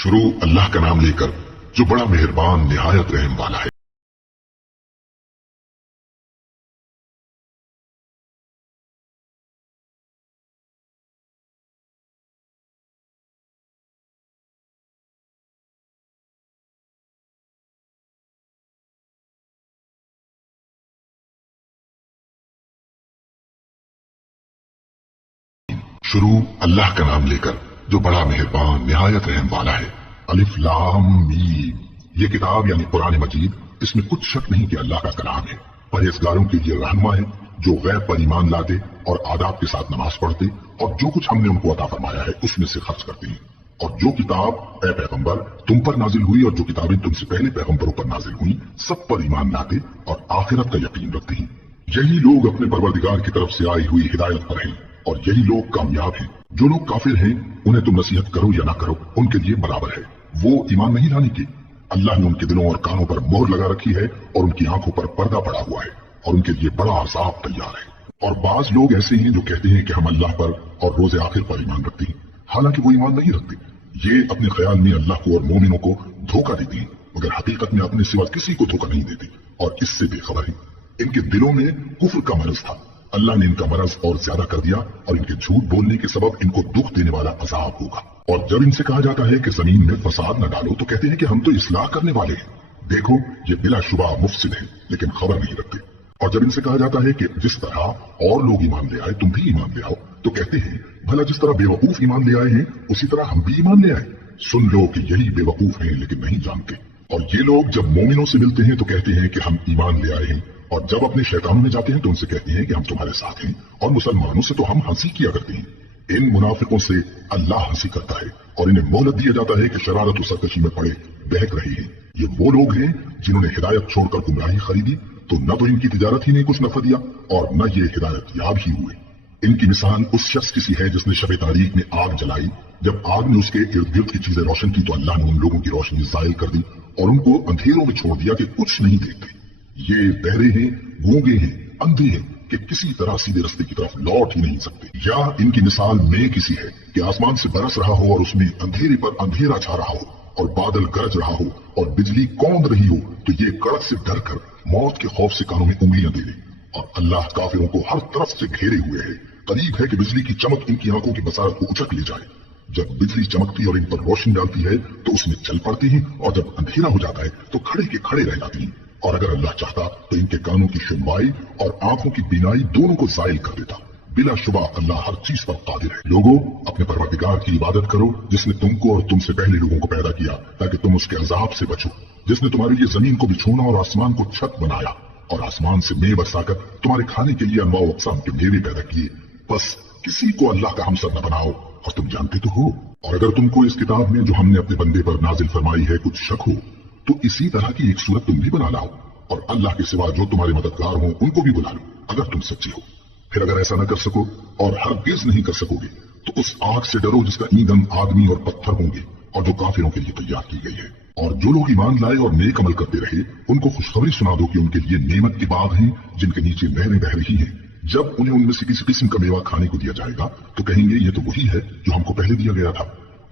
شروع اللہ کا نام لے کر جو بڑا مہربان نہایت رحم والا ہے۔ شروع اللہ کا نام لے کر جو بڑا مہربان نہایت رحم والا ہے۔ الف لام میم، یہ کتاب یعنی قرآن مجید، اس میں کچھ شک نہیں کہ اللہ کا کلام ہے، پرہیزگاروں کے لیے رہنما ہے جو غیب پر ایمان لاتے اور آداب کے ساتھ نماز پڑھتے اور جو کچھ ہم نے ان کو عطا فرمایا ہے اس میں سے خرچ کرتے ہیں، اور جو کتاب اے پیغمبر تم پر نازل ہوئی اور جو کتابیں تم سے پہلے پیغمبروں پر نازل ہوئی سب پر ایمان لاتے اور آخرت کا یقین رکھتے ہیں۔ یہی لوگ اپنے پروردگار کی طرف سے آئی ہوئی ہدایت پر ہیں اور یہی لوگ کامیاب ہیں۔ جو لوگ کافر ہیں انہیں تم نصیحت کرو یا نہ کرو ان کے لیے برابر ہے، وہ ایمان نہیں لانے کی۔ اللہ نے ان کے دلوں اور کانوں پر مہر لگا رکھی ہے اور ان کی آنکھوں پر پردہ پڑا ہوا ہے اور ان کے لیے بڑا عذاب تیار ہے۔ اور بعض لوگ ایسے ہیں جو کہتے ہیں کہ ہم اللہ پر اور روز آخر پر ایمان رکھتے ہیں، حالانکہ وہ ایمان نہیں رکھتے۔ یہ اپنے خیال میں اللہ کو اور مومنوں کو دھوکہ دیتے ہیں مگر حقیقت میں اپنے سوا کسی کو دھوکہ نہیں دیتے اور اس سے بے خبر ہیں۔ ان کے دلوں میں کفر کا مرض تھا، اللہ نے ان کا مرض اور زیادہ کر دیا اور ان کے جھوٹ بولنے کے سبب ان کو دکھ دینے والا عذاب ہوگا۔ اور جب ان سے کہا جاتا ہے کہ زمین میں فساد نہ ڈالو تو کہتے ہیں کہ ہم تو اصلاح کرنے والے ہیں۔ دیکھو یہ بلا شبہ مفسد ہے لیکن خبر نہیں رکھتے۔ اور جب ان سے کہا جاتا ہے کہ جس طرح اور لوگ ایمان لے آئے تم بھی ایمان لے آؤ تو کہتے ہیں بھلا جس طرح بے وقوف ایمان لے آئے ہیں اسی طرح ہم بھی ایمان لے آئے۔ سن لو کہ یہی بے وقوف ہیں لیکن نہیں جانتے۔ اور یہ لوگ جب مومنوں سے ملتے ہیں تو کہتے ہیں کہ ہم ایمان لے آئے ہیں، اور جب اپنے شیطانوں میں جاتے ہیں تو ان سے کہتے ہیں کہ ہم تمہارے ساتھ ہیں، اور مسلمانوں سے تو ہم ہنسی کیا کرتے ہیں۔ ان منافقوں سے اللہ ہنسی کرتا ہے اور انہیں مہلت دیا جاتا ہے کہ شرارت و سرکشی میں پڑے بہک رہے ہیں۔ یہ وہ لوگ ہیں جنہوں نے ہدایت چھوڑ کر گمراہی خریدی تو نہ تو ان کی تجارت ہی نے کچھ نفع دیا اور نہ یہ ہدایت یاب ہی ہوئے۔ ان کی مثال اس شخص کی سی ہے جس نے شب تاریک میں آگ جلائی، جب آگ نے اس کے ارد گرد کی چیزیں روشن کی تو اللہ نے ان لوگوں کی روشنی زائل کر دی اور ان کو اندھیروں میں چھوڑ دیا کہ کچھ نہیں دیکھتے۔ یہ بہرے ہیں، گونگے ہیں، اندھے ہیں کہ کسی طرح سیدھے رستے کی طرف لوٹ ہی نہیں سکتے۔ یا ان کی مثال میں کسی ہے کہ آسمان سے برس رہا ہو اور اس میں اندھیرے پر اندھیرا چھا رہا ہو اور بادل گرج رہا ہو اور بجلی کوند رہی ہو تو یہ کڑک سے ڈر کر موت کے خوف سے کانوں میں انگلیاں دے لے۔ اور اللہ کافروں کو ہر طرف سے گھیرے ہوئے ہے، قریب ہے کہ بجلی کی چمک ان کی آنکھوں کی بصارت کو اچک لے جائے۔ جب بجلی چمکتی اور ان پر روشنی ڈالتی ہے تو اس میں چل پڑتی ہیں اور جب اندھیرا ہو جاتا ہے تو کھڑے کے کھڑے رہ جاتی ہیں۔ اور اگر اللہ چاہتا تو ان کے کانوں کی سنوائی اور آنکھوں کی بینائی دونوں کو زائل کر دیتا۔ بلا شبہ اللہ ہر چیز پر قادر ہے۔ لوگوں اپنے پروردگار کی عبادت کرو جس نے تم کو اور تم سے پہلے لوگوں کو پیدا کیا تاکہ تم اس کے عذاب سے بچو، جس نے تمہارے لیے زمین کو بچھونا اور آسمان کو چھت بنایا اور آسمان سے میوہ برسا کر تمہارے کھانے کے لیے انواع و اقسام کے میوے پیدا کیے۔ بس کسی کو اللہ کا ہمسر نہ بناؤ اور تم جانتے تو ہو۔ اور اگر تم کو اس کتاب میں جو ہم نے اپنے بندے پر نازل فرمائی ہے کچھ شک ہو تو اسی طرح کی ایک صورت تم بھی بنا لاؤ اور اللہ کے سوا جو تمہارے مددگار ہوں ان کو بھی بلا لو اگر تم سچے ہو۔ پھر اگر ایسا نہ کر سکو اور ہرگز نہیں کر سکو گے تو اس آگ سے ڈرو جس کا ایندھن آدمی اور پتھر ہوں گے اور جو کافروں کے لیے تیار کی گئی ہے۔ اور جو لوگ ایمان لائے اور نیک عمل کرتے رہے ان کو خوشخبری سنا دو کہ ان کے لیے نعمت کے باغ ہیں جن کے نیچے نہریں بہہ رہی ہیں۔ جب انہیں ان میں سے کسی قسم کا میوہ کھانے کو دیا جائے گا تو کہیں گے یہ تو وہی ہے جو ہم کو پہلے دیا گیا تھا،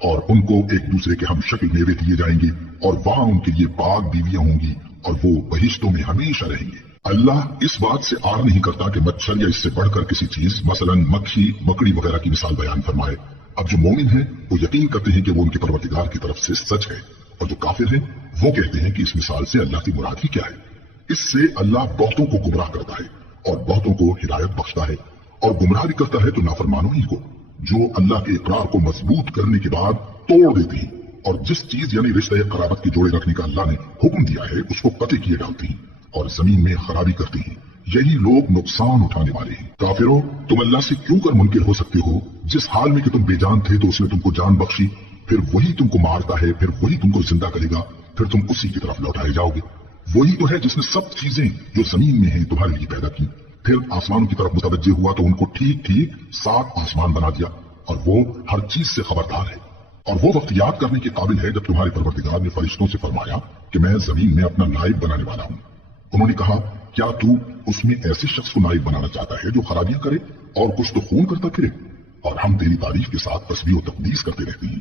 اور ان کو ایک دوسرے کے ہم شکل میوے دیے جائیں گے اور وہاں ان کے لیے پاک بیویاں ہوں گی اور وہ بہشتوں میں ہمیشہ رہیں گے۔ اللہ اس بات سے آر نہیں کرتا کہ مچھر یا اس سے بڑھ کر کسی چیز مثلا مکھی مکڑی وغیرہ کی مثال بیان فرمائے۔ اب جو مومن ہیں وہ یقین کرتے ہیں کہ وہ ان کے پروردگار کی طرف سے سچ ہے، اور جو کافر ہیں وہ کہتے ہیں کہ اس مثال سے اللہ کی مراد ہی کیا ہے۔ اس سے اللہ بہتوں کو گمراہ کرتا ہے اور بہتوں کو ہدایت بخشتا ہے، اور گمراہ بھی کرتا ہے تو نافرمانوں ہی کو جو اللہ کے اقرار کو مضبوط کرنے کے بعد توڑ دیتے ہیں، اور جس چیز یعنی رشتہ قرابت کے جوڑے رکھنے کا اللہ نے حکم دیا ہے اس کو قطع کیے ڈالتے ہیں اور زمین میں خرابی کرتے ہیں۔ یہی لوگ نقصان اٹھانے والے ہیں۔ کافروں تم اللہ سے کیوں کر منکر ہو سکتے ہو؟ جس حال میں کہ تم بے جان تھے تو اس نے تم کو جان بخشی، پھر وہی تم کو مارتا ہے، پھر وہی تم کو زندہ کرے گا، پھر تم اسی کی طرف لوٹائے جاؤ گے۔ وہی تو ہے جس نے سب چیزیں جو زمین میں ہیں تمہارے لیے پیدا کی، پھر آسمانوں کی طرف متوجہ ہوا تو ان کو ٹھیک ٹھیک 7 آسمان بنا دیا، اور وہ ہر چیز سے خبردار ہے۔ اور وہ وقت یاد کرنے کے قابل ہے جب تمہارے پروردگار نے فرشتوں سے فرمایا کہ میں زمین میں اپنا نائب بنانے والا ہوں۔ انہوں نے کہا کیا تو اس میں ایسے شخص کو نائب بنانا چاہتا ہے جو خرابیاں کرے اور کچھ تو خون کرتا پھرے؟ اور ہم تیری تعریف کے ساتھ تسبیح و تقدیس کرتے رہتے ہیں۔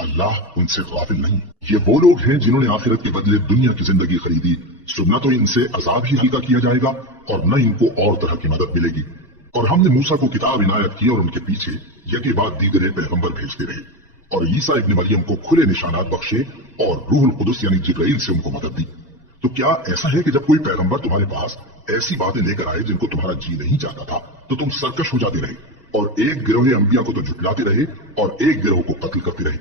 اللہ ان سے غافل نہیں۔ یہ وہ لوگ ہیں جنہوں نے آخرت کے بدلے دنیا کی زندگی خریدی، سو نہ تو ان سے عذاب ہی ہلکا کیا جائے گا اور نہ ان کو اور طرح کی مدد ملے گی۔ اور ہم نے موسیٰ کو کتاب عنایت کی اور ان کے پیچھے یکے بعد دیگرے پیغمبر بھیجتے رہے، اور عیسیٰ ابن مریم کو کھلے نشانات بخشے اور روح القدس یعنی جبرائیل سے ان کو مدد دی۔ تو کیا ایسا ہے کہ جب کوئی پیغمبر تمہارے پاس ایسی باتیں لے کر آئے جن کو تمہارا جی نہیں چاہتا تھا تو تم سرکش ہو جاتے رہے، اور ایک گروہ انبیاء کو تو جھٹلاتے رہے اور ایک گروہ کو قتل کرتے رہے،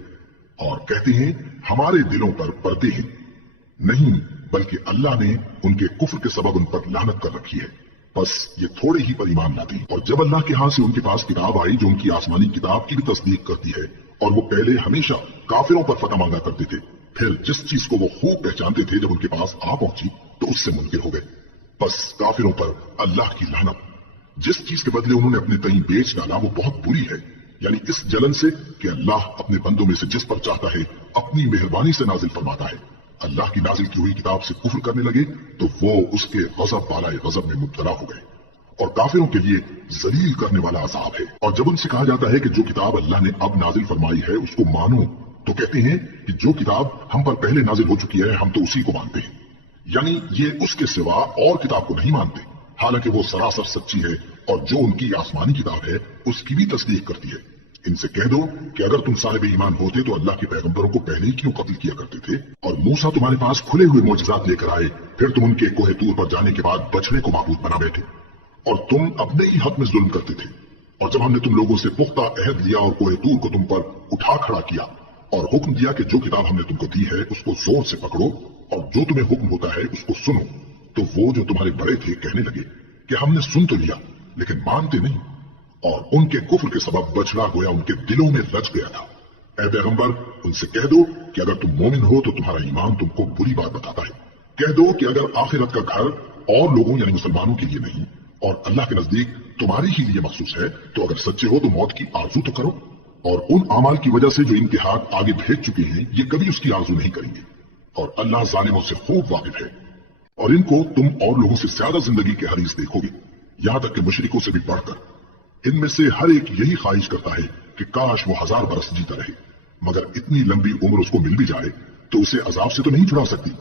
اور کہتے ہیں ہمارے دلوں پر پردے ہیں؟ نہیں، بلکہ اللہ نے ان کے کفر کے سبب ان پر لعنت کر رکھی ہے، بس یہ تھوڑے ہی پر ایمان لاتے ہیں۔ اور جب اللہ کے ہاں سے ان کے پاس کتاب آئی جو ان کی آسمانی کتاب کی بھی تصدیق کرتی ہے، اور وہ پہلے ہمیشہ کافروں پر فتح مانگا کرتے تھے، پھر جس چیز کو وہ خوب پہچانتے تھے جب ان کے پاس آ پہنچی تو اس سے منکر ہو گئے، بس کافروں پر اللہ کی لعنت۔ جس چیز کے بدلے انہوں نے اپنے تئیں بیچ ڈالا وہ بہت بری ہے، یعنی اس جلن سے کہ اللہ اپنے بندوں میں سے جس پر چاہتا ہے اپنی مہربانی سے نازل فرماتا ہے۔ اللہ کی نازل کی ہوئی کتاب سے کفر کرنے لگے تو وہ اس کے غضب بالائے غضب میں مبتلا ہو گئے، اور کافروں کے لیے ذلیل کرنے والا عذاب ہے۔ اور جب ان سے کہا جاتا ہے کہ جو کتاب اللہ نے اب نازل فرمائی ہے اس کو مانو، تو کہتے ہیں کہ جو کتاب ہم پر پہلے نازل ہو چکی ہے ہم تو اسی کو مانتے ہیں، یعنی یہ اس کے سوا اور کتاب کو نہیں مانتے، حالانکہ وہ سراسر سچی ہے اور جو ان کی آسمانی کتاب ہے اس کی بھی تصدیق کرتی ہے۔ ان سے کہہ دو کہ اگر تم صاحب ایمان ہوتے تو اللہ کے پیغمبروں کو پہلے ہی کیوں قتل کیا کرتے تھے؟ اور موسیٰ تمہارے پاس کھلے ہوئے معجزات لے کر آئے، پھر تم ان کے کوہ طور پر جانے کے بعد بچڑے کو معبود بنا بیٹھے، اور تم اپنے ہی حق میں ظلم کرتے تھے۔ اور جب ہم نے تم لوگوں سے پختہ عہد لیا اور کوہ طور کو تم پر اٹھا کھڑا کیا اور حکم دیا کہ جو کتاب ہم نے تم کو دی ہے اس کو زور سے پکڑو اور جو تمہیں حکم ہوتا ہے اس کو سنو، تو وہ جو تمہارے بڑے تھے کہنے لگے کہ ہم نے سن تو لیا لیکن مانتے نہیں، اور ان کے کفر کے سبب بچڑا گویا ان کے دلوں میں رچ گیا تھا۔ اے پیغمبر ان سے کہہ دو کہ اگر تم مومن ہو تو تمہارا ایمان تم کو بری بات بتاتا ہے۔ کہہ دو کہ اگر آخرت کا گھر اور لوگوں یعنی مسلمانوں کے لیے نہیں اور اللہ کے نزدیک تمہارے ہی لیے مخصوص ہے تو اگر سچے ہو تو موت کی آرزو تو کرو، اور ان اعمال کی وجہ سے جو ان کے ہاتھ آگے بھیج چکے ہیں یہ کبھی اس کی آرزو نہیں کریں گے، اور اللہ ظالموں سے خوب واقف ہے۔ اور ان کو تم اور لوگوں سے زیادہ زندگی کے حریص دیکھو گے، یہاں تک کہ مشرکوں سے بھی بڑھ کر۔ ان میں سے ہر ایک یہی خواہش کرتا ہے کہ کاش وہ 1000 برس جیتا رہے، مگر اتنی لمبی عمر اس کو مل بھی جائے تو اسے عذاب سے تو نہیں چھڑا سکتی،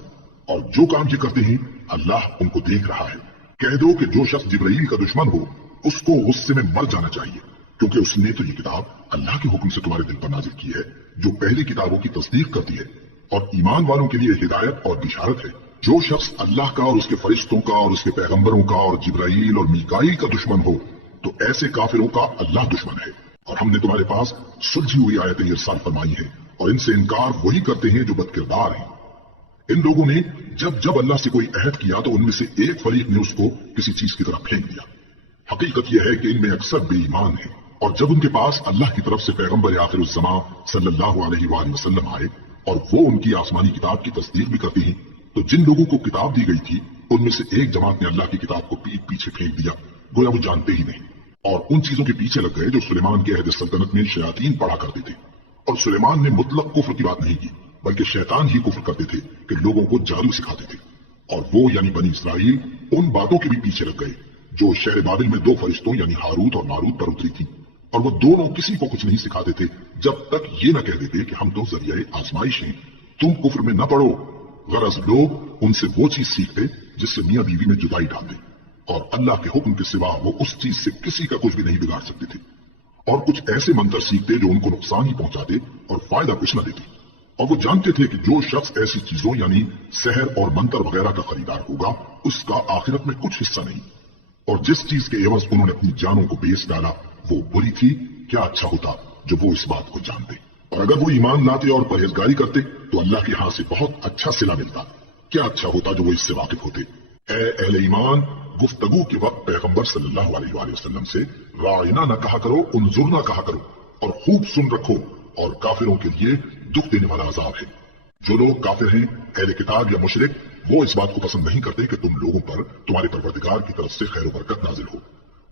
اور جو کام یہ کرتے ہیں اللہ ان کو دیکھ رہا ہے۔ کہہ دو کہ جو شخص جبرائیل کا دشمن ہو اس کو غصے میں مر جانا چاہیے، کیونکہ اس نے تو یہ کتاب اللہ کے حکم سے تمہارے دل پر نازل کی ہے جو پہلی کتابوں کی تصدیق کرتی ہے اور ایمان والوں کے لیے ہدایت اور بشارت ہے۔ جو شخص اللہ کا اور اس کے فرشتوں کا اور اس کے پیغمبروں کا اور جبرائیل اور میکائیل کا دشمن ہو تو ایسے کافروں کا اللہ دشمن ہے۔ اور ہم نے تمہارے پاس سلجھی ہوئی آیتیں ارسال فرمائی ہیں، اور ان سے انکار وہی کرتے ہیں جو بد کردار ہیں۔ ان لوگوں نے جب اللہ سے کوئی عہد کیا تو ان میں سے ایک فریق نے اس کو کسی چیز کی طرف پھینک دیا۔ حقیقت یہ ہے کہ ان میں اکثر بے ایمان ہیں، اور جب ان کے پاس اللہ کی طرف سے پیغمبر آخر الزمان صلی اللہ علیہ وآلہ وسلم آئے اور وہ ان کی آسمانی کتاب کی تصدیق بھی کرتی ہیں، تو جن لوگوں کو کتاب دی گئی تھی ان میں سے ایک جماعت نے اللہ کی کتاب کو پیٹ پیچھے پھینک دیا، گویا وہ جانتے ہی نہیں، اور ان چیزوں کے پیچھے لگ گئے جو سلیمان کے عہد سلطنت میں شیاطین پڑھا کرتے تھے۔ اور سلیمان نے مطلق کفر کی بات نہیں کی، بلکہ شیطان ہی کفر کرتے تھے کہ لوگوں کو جادو سکھاتے تھے، اور وہ یعنی بنی اسرائیل ان باتوں کے بھی پیچھے لگ گئے جو شہر بابل میں 2 فرشتوں یعنی ہاروت اور ماروت پر اتری تھی، اور وہ دونوں کسی کو کچھ نہیں سکھاتے تھے جب تک یہ نہ کہہ دیتے کہ ہم تو ذریعہ آزمائش ہیں، تم کفر میں نہ پڑو۔ غرض لوگ ان سے وہ چیز سیکھتے جس سے میاں بیوی میں جدائی ڈال دے، اور اللہ کے حکم کے سوا وہ اس چیز سے کسی کا کچھ بھی نہیں بگاڑ سکتے تھے، اور کچھ ایسے منتر سیکھتے جو ان کو نقصان ہی پہنچاتے اور فائدہ کچھ نہ دیتے۔ اور وہ جانتے تھے کہ جو شخص ایسی چیزوں یعنی سحر اور منتر وغیرہ کا خریدار ہوگا اس کا آخرت میں کچھ حصہ نہیں، اور جس چیز کے عوض انہوں نے اپنی جانوں کو بیچ ڈالا وہ بری تھی۔ کیا اچھا ہوتا جو وہ اس بات کو جانتے، اور اگر وہ ایمان لاتے اور پرہیزگاری کرتے تو اللہ کے ہاں سے بہت اچھا صلہ ملتا۔ کیا اچھا ہوتا جو وہ اس سے واقف ہوتے۔ اے اہل ایمان، گفتگو کے وقت پیغمبر صلی اللہ علیہ وآلہ وسلم سے راعنا نہ کہا کرو، انظرنا کہا کرو، اور خوب سن رکھو، اور کافروں کے لیے دکھ دینے والا عذاب ہے۔ جو لوگ کافر ہیں، اہل کتاب یا مشرک، وہ اس بات کو پسند نہیں کرتے کہ تم لوگوں پر تمہارے پروردگار کی طرف سے خیر و برکت نازل ہو،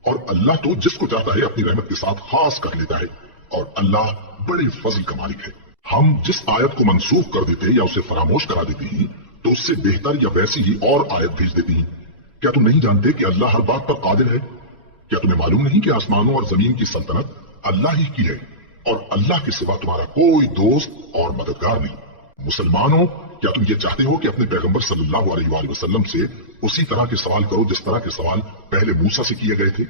اور اللہ تو جس کو چاہتا ہے اپنی رحمت کے ساتھ خاص کر لیتا ہے، اور اللہ بڑے فضل کا مالک ہے۔ ہم جس آیت کو منسوخ کر دیتے یا اسے فراموش کرا دیتے ہیں تو اس سے بہتر یا ویسی ہی اور آیت بھیج دیتی ہیں۔ کیا تم نہیں جانتے کہ اللہ ہر بات پر قادر ہے؟ کیا تمہیں معلوم نہیں کہ آسمانوں اور زمین کی سلطنت اللہ ہی کی ہے، اور اللہ کے سوا تمہارا کوئی دوست اور مددگار نہیں۔ مسلمانوں، کیا تم یہ چاہتے ہو کہ اپنے پیغمبر صلی اللہ علیہ وآلہ وسلم سے اسی طرح کے سوال کرو جس طرح کے سوال پہلے موسیٰ سے کیے گئے تھے؟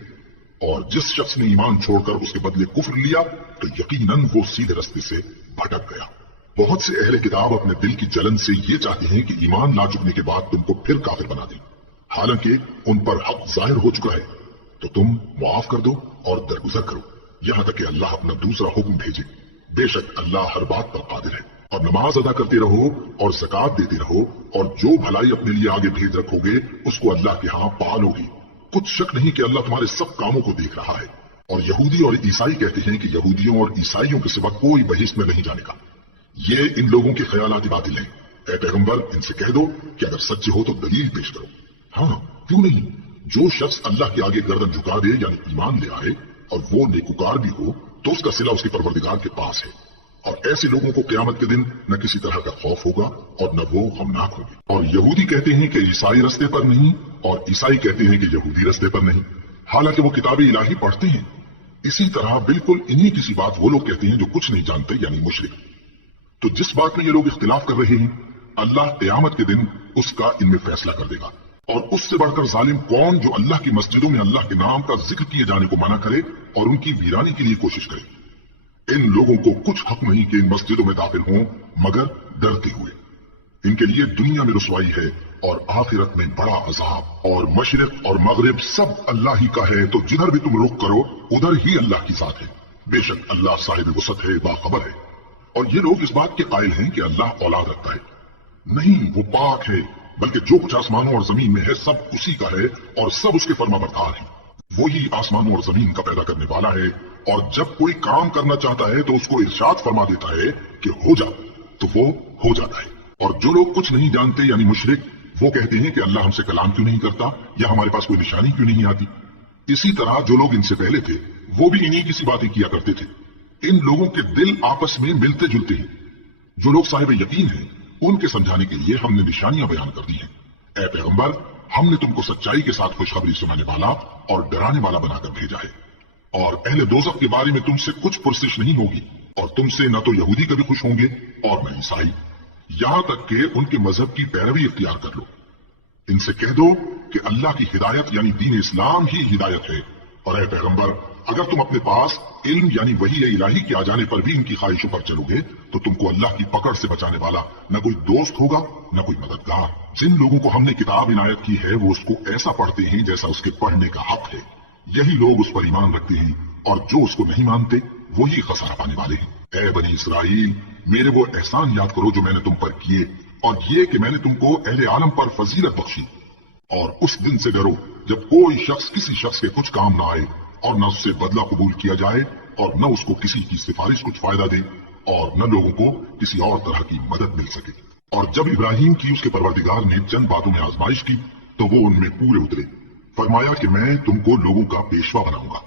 اور جس شخص نے ایمان چھوڑ کر اس کے بدلے کفر لیا تو یقیناً وہ سیدھے رستے سے بھٹک گیا۔ بہت سے اہل کتاب اپنے دل کی جلن سے یہ چاہتے ہیں کہ ایمان لا چکنے کے بعد تم کو پھر کافر بنا دیں، حالانکہ ان پر حق ظاہر ہو چکا ہے۔ تو تم معاف کر دو اور درگزر کرو یہاں تک کہ اللہ اپنا دوسرا حکم بھیجے۔ بے شک اللہ ہر بات پر قادر ہے۔ اور نماز ادا کرتے رہو اور زکات دیتے رہو، اور جو بھلائی اپنے لیے آگے بھیج رکھو گے اس کو اللہ کے ہاں پالو گی۔ کچھ شک نہیں کہ اللہ تمہارے سب کاموں کو دیکھ رہا ہے۔ اور یہودی اور عیسائی کہتے ہیں کہ یہودیوں اور عیسائیوں کے سوا کوئی بحث میں نہیں جانے کا۔ یہ ان لوگوں کے خیالات باطل ہیں۔ اے پیغمبر، ان سے کہہ دو کہ اگر سچے ہو تو دلیل پیش کرو۔ ہاں کیوں نہیں، جو شخص اللہ کے آگے گردن جھکا دے یعنی ایمان لے آئے اور وہ نیکوکار بھی ہو تو اس کا صلہ اس کے پروردگار کے پاس ہے، اور ایسے لوگوں کو قیامت کے دن نہ کسی طرح کا خوف ہوگا اور نہ وہ غمناک ہوں گے۔ اور یہودی کہتے ہیں کہ عیسائی رستے پر نہیں، اور عیسائی کہتے ہیں کہ یہودی رستے پر نہیں، حالانکہ وہ کتاب الہی پڑھتے ہیں۔ اسی طرح بالکل انہی کسی بات وہ لوگ کہتے ہیں جو کچھ نہیں جانتے یعنی مشرک۔ تو جس بات میں یہ لوگ اختلاف کر رہے ہیں اللہ قیامت کے دن اس کا ان میں فیصلہ کر دے گا۔ اور اس سے بڑھ کر ظالم کون جو اللہ کی مسجدوں میں اللہ کے نام کا ذکر کیے جانے کو منع کرے اور ان کی ویرانی کے لیے کوشش کرے۔ ان لوگوں کو کچھ حق نہیں کہ ان مسجدوں میں داخل ہوں مگر ڈرتے ہوئے۔ ان کے لیے دنیا میں رسوائی ہے اور آخرت میں بڑا عذاب۔ اور مشرق اور مغرب سب اللہ ہی کا ہے، تو جدھر بھی تم رخ کرو ادھر ہی اللہ کی ذات ہے۔ بے شک اللہ صاحب وسعت ہے، باخبر ہے۔ اور یہ لوگ اس بات کے قائل ہیں کہ اللہ اولاد رکھتا ہے۔ نہیں، وہ پاک ہے، بلکہ جو کچھ آسمانوں اور زمین میں ہے سب اسی کا ہے اور سب اس کے فرما بردار ہیں۔ وہی آسمانوں اور زمین کا پیدا کرنے والا ہے، اور جب کوئی کام کرنا چاہتا ہے تو اس کو ارشاد فرما دیتا ہے کہ ہو جا، تو وہ ہو جاتا ہے۔ اور جو لوگ کچھ نہیں جانتے یعنی مشرک، وہ کہتے ہیں کہ اللہ ہم سے کلام کیوں نہیں کرتا یا ہمارے پاس کوئی نشانی کیوں نہیں آتی۔ اسی طرح جو لوگ ان سے پہلے تھے وہ بھی انہی کسی باتیں کیا کرتے تھے۔ ان لوگوں کے دل آپس میں ملتے جلتے ہیں۔ جو لوگ صاحب یقین ہیں ان کے سمجھانے کے لیے ہم نے نشانیاں بیان کر دی ہیں۔ اے پیغمبر، ہم نے تم کو سچائی کے ساتھ خوشخبری سنانے والا اور ڈرانے والا بنا کر بھیجا ہے۔ اور اہل دوزخ کے بارے میں تم سے کچھ پرسش نہیں ہوگی، اور تم سے نہ تو یہودی کبھی خوش ہوں گے اور نہ عیسائی، یہاں تک کہ ان کے مذہب کی پیروی اختیار کر لو۔ ان سے کہہ دو کہ اللہ کی ہدایت یعنی دین اسلام ہی ہدایت ہے۔ اور اے پیغمبر، اگر تم اپنے پاس علم یعنی وحی الہی کے آ جانے پر بھی ان کی خواہشوں پر چلو گے تو تم کو اللہ کی پکڑ سے بچانے والا نہ کوئی دوست ہوگا نہ کوئی مددگار۔ جن لوگوں کو ہم نے کتاب عنایت کی ہے وہ اس کو ایسا پڑھتے ہیں جیسا اس کے پڑھنے کا حق ہے، یہی لوگ اس پر ایمان رکھتے ہیں، اور جو اس کو نہیں مانتے وہی خسارہ پانے والے ہیں۔ اے بنی اسرائیل، میرے وہ احسان یاد کرو جو میں نے تم پر کیے، اور یہ کہ میں نے تم کو اہل عالم پر فضیلت بخشی۔ اور اس دن سے ڈرو جب کوئی شخص کسی شخص کے کچھ کام نہ آئے اور نہ اس سے بدلہ قبول کیا جائے اور نہ اس کو کسی کی سفارش کچھ فائدہ دے اور نہ لوگوں کو کسی اور طرح کی مدد مل سکے۔ اور جب ابراہیم کی اس کے پروردگار نے چند باتوں میں آزمائش کی تو وہ ان میں پورے اترے۔ فرمایا کہ میں تم کو لوگوں کا پیشوا بناؤں گا۔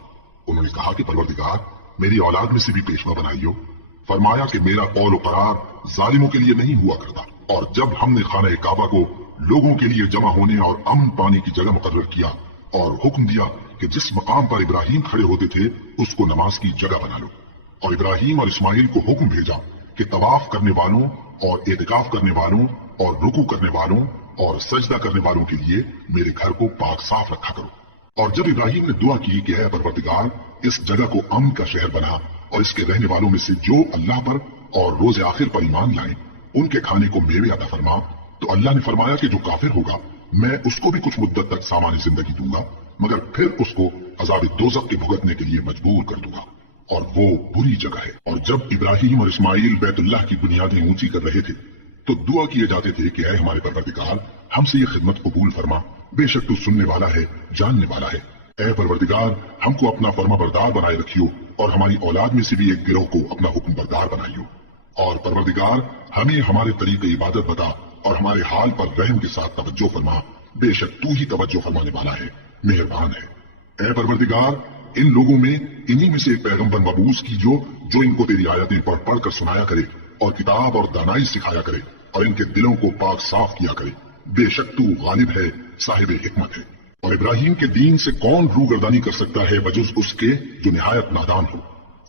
انہوں نے کہا کہ پروردگار، میری اولاد میں سے بھی پیشوا بنائیو۔ فرمایا کہ میرا قول و قرار ظالموں کے لیے نہیں ہوا کرتا۔ اور جب ہم نے خانہ کعبہ کو لوگوں کے لیے جمع ہونے اور امن پانے کی جگہ مقرر کیا اور حکم دیا کہ جس مقام پر ابراہیم کھڑے ہوتے تھے اس کو نماز کی جگہ بنا لو، اور ابراہیم اور اسماعیل کو حکم بھیجا کہ طواف کرنے والوں اور اعتکاف کرنے والوں اور رکوع کرنے والوں اور سجدہ کرنے والوں کے لیے میرے گھر کو پاک صاف رکھا کرو۔ اور جب ابراہیم نے دعا کی کہ اے پروردگار، اس جگہ کو امن کا شہر بنا اور اس کے رہنے والوں میں سے جو اللہ پر اور روز آخر پر ایمان لائیں ان کے کھانے کو میوے عطا فرما، تو اللہ نے فرمایا کہ جو کافر ہوگا میں اس کو بھی کچھ مدت تک سامان زندگی دوں گا، مگر پھر اس کو عذاب دوزخ کے بھگتنے کے لیے مجبور کر دوں گا، اور وہ بری جگہ ہے۔ اور جب ابراہیم اور اسماعیل بیت اللہ کی بنیادیں اونچی کر رہے تھے تو دعا کیے جاتے تھے کہ اے ہمارے پروردگار، ہم سے یہ خدمت قبول فرما، بے شک تو سننے والا ہے، جاننے والا ہے۔ اے پروردگار، ہم کو اپنا فرما بردار بنائے رکھیو، اور ہماری اولاد میں سے بھی ایک گروہ کو اپنا حکم بردار بنائیو۔ اور پروردگار، ہمیں ہمارے طریق عبادت بتا اور ہمارے حال پر رحم کے ساتھ توجہ فرما، بے شک تو ہی توجہ فرمانے والا ہے، مہربان ہے۔ اے پروردگار، ان لوگوں میں انہی میں سے ایک پیغمبر مبعوث کیجو جو ان کو تیری آیتیں پڑھ پڑھ کر سنایا کرے اور کتاب اور دانائی سکھایا کرے اور ان کے دلوں کو پاک صاف کیا کرے، بے شک تو غالب ہے، صاحب حکمت ہے۔ اور ابراہیم کے دین سے کون روگردانی کر سکتا ہے بجز اس کے جو نہایت نادان ہو؟